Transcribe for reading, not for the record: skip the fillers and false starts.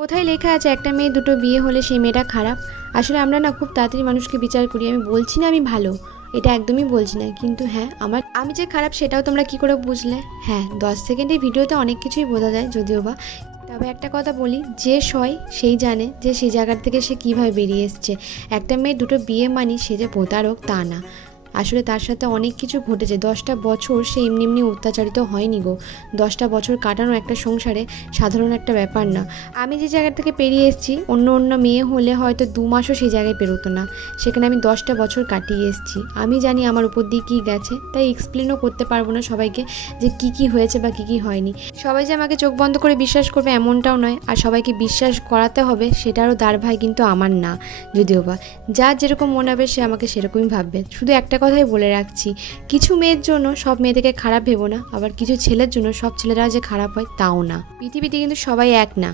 কোথায় লেখা আছে একটা মেয়ে দুটো বিয়ে হলে সেই মেয়েটা খারাপ? আসলে আমরা না খুব তাড়াতাড়ি মানুষকে বিচার করি। আমি বলছি না আমি ভালো, এটা একদমই বলছি না, কিন্তু হ্যাঁ আমি যে খারাপ সেটাও তোমরা কি করে বুঝলে? হ্যাঁ, 10 সেকেন্ডের ভিডিওতে অনেক কিছুই বোঝা যায় যদিও বা। তবে একটা কথা বলি, যে সয় সেই জানে যে সেই জায়গার থেকে সে কীভাবে বেরিয়ে এসছে। একটা মেয়ে দুটো বিয়ে মানি সে যে প্রতারক তা না, আসলে তার সাথে অনেক কিছু ঘটেছে। 10টা বছর সে এমনি এমনি অত্যাচারিত হয়নি গো। 10টা বছর কাটানো একটা সংসারে সাধারণ একটা ব্যাপার না। আমি যে জায়গা থেকে পেরিয়ে এসেছি, অন্য মেয়ে হলে হয়তো 2 মাসও সেই জায়গায় পেরোতো না। সেখানে আমি 10টা বছর কাটিয়ে এসেছি। আমি জানি আমার উপর দিয়ে কী গেছে, তাই এক্সপ্লেনও করতে পারবো না সবাইকে যে কী হয়েছে বা কী হয়নি। সবাই যে আমাকে চোখ বন্ধ করে বিশ্বাস করবে এমনটাও নয়, আর সবাইকে বিশ্বাস করাতে হবে সেটারও দায়ভার কিন্তু আমার না। যদিও বা যার যেরকম মনে হবে সে আমাকে সেরকমই ভাববে। শুধু একটা কথাই বলে রাখছি, কিছু মেয়ের জন্য সব মেয়েদেরকে খারাপ ভেবো না, আবার কিছু ছেলের জন্য সব ছেলেরা যে খারাপ হয় তাও না। পৃথিবীতে কিন্তু সবাই এক না।